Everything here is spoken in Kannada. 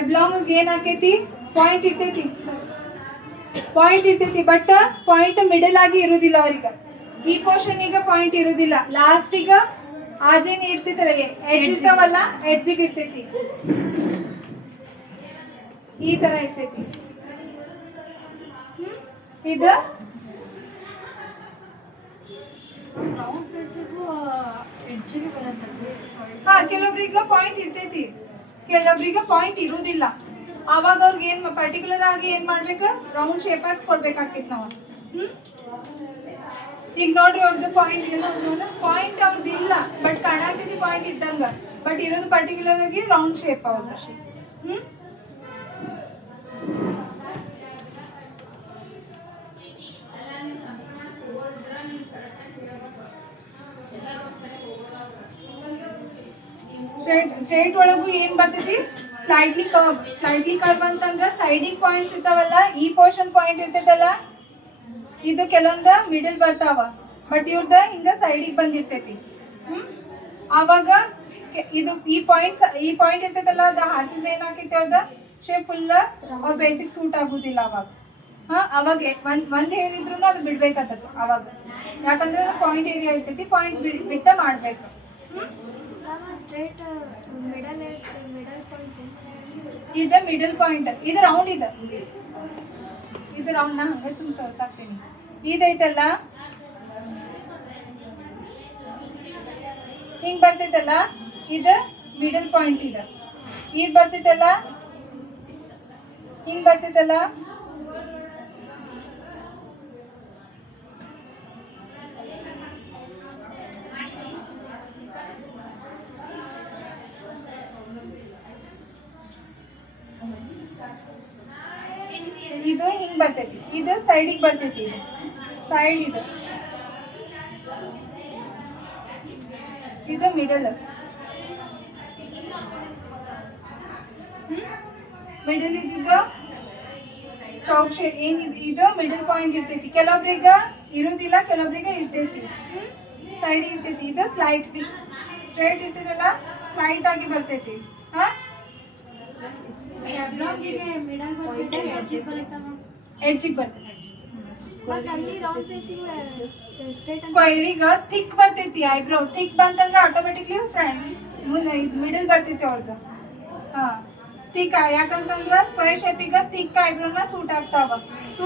ಎಬ್ಲಾಂಗ್ ಏನ್ ಆಕೈತಿ ಪಾಯಿಂಟ್ ಇರ್ತೈತಿ ಬಟ್ ಪಾಯಿಂಟ್ ಮಿಡಲ್ ಆಗಿ ಇರುವುದಿಲ್ಲ ಅವ್ರಿಗೆ. ಈ ಪೋರ್ಷನ್ ಈಗ ಪಾಯಿಂಟ್ ಇರುವುದಿಲ್ಲ, ಲಾಸ್ಟ್ ಈಗ ಆಜೇನ್ ಇರ್ತೈತಲ್ಲ ಎಡ್ಜ್ ಇರ್ತಾವಲ್ಲ ಎಡ್ಜಿಗೆ ಇರ್ತೈತಿ, ಈ ತರ ಇರ್ತೈತಿ. ಇದು ಹಾ ಕೆಲವೊಬ್ರಿಗೆ ಪಾಯಿಂಟ್ ಇರ್ತೈತಿ, ಕೆಲವೊಬ್ರಿಗೆ ಪಾಯಿಂಟ್ ಇರುವುದಿಲ್ಲ. ಅವಾಗ ಅವ್ರಿಗೆ ಏನ್ ಪರ್ಟಿಕ್ಯುಲರ್ ಆಗಿ ಏನ್ ಮಾಡ್ಬೇಕು, ರೌಂಡ್ ಶೇಪ್ ಆಗಿ ಕೊಡ್ಬೇಕಾಗ್ತೈತಿ ನಾವು. ಈಗ ನೋಡ್ರಿ ಅವ್ರದ್ದು ಪಾಯಿಂಟ್ ಇಲ್ಲ, ಪಾಯಿಂಟ್ ಅವ್ರದ್ದು ಇಲ್ಲ ಬಟ್ ಕಾಣಾಗ್ತೈತಿ ಪಾಯಿಂಟ್ ಇದ್ದಂಗ, ಬಟ್ ಇರೋದು ಪರ್ಟಿಕ್ಯುಲರ್ ಆಗಿ ರೌಂಡ್ ಶೇಪ್ ಅವ್ರದ್ದು. ಸ್ಟ್ರೇಟ್ ಒಳಗೂ ಏನ್ ಬರ್ತೈತಿ, ಸ್ಲೈಟ್ಲಿ ಕರ್ವ್ ಅಂತಂದ್ರ ಸೈಡಿಗೆ ಪಾಯಿಂಟ್ಸ್ ಇರ್ತಾವಲ್ಲ, ಈ ಪೋರ್ಷನ್ ಪಾಯಿಂಟ್ ಇರ್ತೈತಲ್ಲ, ಇದು ಕೆಲವೊಂದ ಮಿಡಲ್ ಬರ್ತಾವ, ಬಟ್ ಇವ್ರದ ಹಿಂಗ ಸೈಡಿಗೆ ಬಂದಿರ್ತೈತಿ. ಆವಾಗ ಇದು ಈ ಪಾಯಿಂಟ್ ಇರ್ತೈತಲ್ಲ, ಅದ ಹಾಸಿನ ಏನ್ ಹಾಕೈತಿ ಅವ್ರದ ಶೇಪ್ ಫುಲ್ ಅವ್ರ ಫೇಸಿಗೆ ಸೂಟ್ ಆಗುದಿಲ್ಲ. ಅವಾಗ ಒಂದ್ ಏನಿದ್ರು ಅದು ಬಿಡ್ಬೇಕದಕ್ಕೆ ಅವಾಗ, ಯಾಕಂದ್ರೆ ಪಾಯಿಂಟ್ ಏರಿಯಾ ಇರ್ತೈತಿ, ಪಾಯಿಂಟ್ ಬಿಟ್ಟ ಮಾಡ್ಬೇಕು. ಇದು ಮಿಡಲ್ ಪಾಯಿಂಟ್, ಇದು ರೌಂಡ್ ಇದೆ, ಇದು ರೌಂಡ್ ನಾ ಹಂಗ ಸುಮ್ ತೋರ್ಸಾಕ್ತೀನಿ. ಇದೈತಲ್ಲ ಹಿಂಗ್ ಬರ್ತೈತಲ್ಲ, ಇದು ಮಿಡಲ್ ಪಾಯಿಂಟ್ ಇದೆ. ಇದು ಬರ್ತೈತಲ್ಲ ಹಿಂಗ್ ಬರ್ತೈತಲ್ಲ, ಇದು ಹಿಂಗ್ ಬರ್ತೈತಿ, ಇದು ಸೈಡಿಗೆ ಬರ್ತೈತಿ, ಇದು ಸೈಡ್ ಇದು, ಇದು ಮಿಡಲ್. ಮಿಡಲ್ ಇದ್ದಿದ್ದು ಚೌಕ್ ಶೇಪ್ ಏನಿದೆ, ಇದು ಮಿಡಲ್ ಪಾಯಿಂಟ್ ಇರ್ತೈತಿ. ಕೆಲವೊಬ್ರಿಗೆ ಇರುವುದಿಲ್ಲ, ಕೆಲವೊಬ್ರಿಗೆ ಇರ್ತೈತಿ, ಸೈಡ್ ಇರ್ತೈತಿ. ಇದು ಸ್ಲೈಟ್ಲಿ ಸ್ಟ್ರೇಟ್ ಇರ್ತೈತಲ್ಲ, ಸ್ಲೈಟ್ ಆಗಿ ಬರ್ತೈತಿ. ಎಡ್ಜಿಗೆ ಬರ್ತೈತಿ, ಸ್ಕ್ವೈರಿಗ ಥಿಕ್ ಬರ್ತೈತಿ. ಐಬ್ರೋ ಥಿಕ್ ಬಂತಂದ್ರೆ ಆಟೋಮೆಟಿಕ್ಲಿ ಫ್ರಂಟ್ ಮುಂದೆ ಮಿಡಲ್ ಬರ್ತೈತಿ ಅವ್ರದ್ದು. ಥಿಕ್ ಯಾಕಂತಂದ್ರ ಸ್ಕ್ವೇರ್ ಶೇಪಿಗೆ ಥಿಕ್ ಐಬ್ರೋನ ಸೂಟ್ ಆಗ್ತಾವ.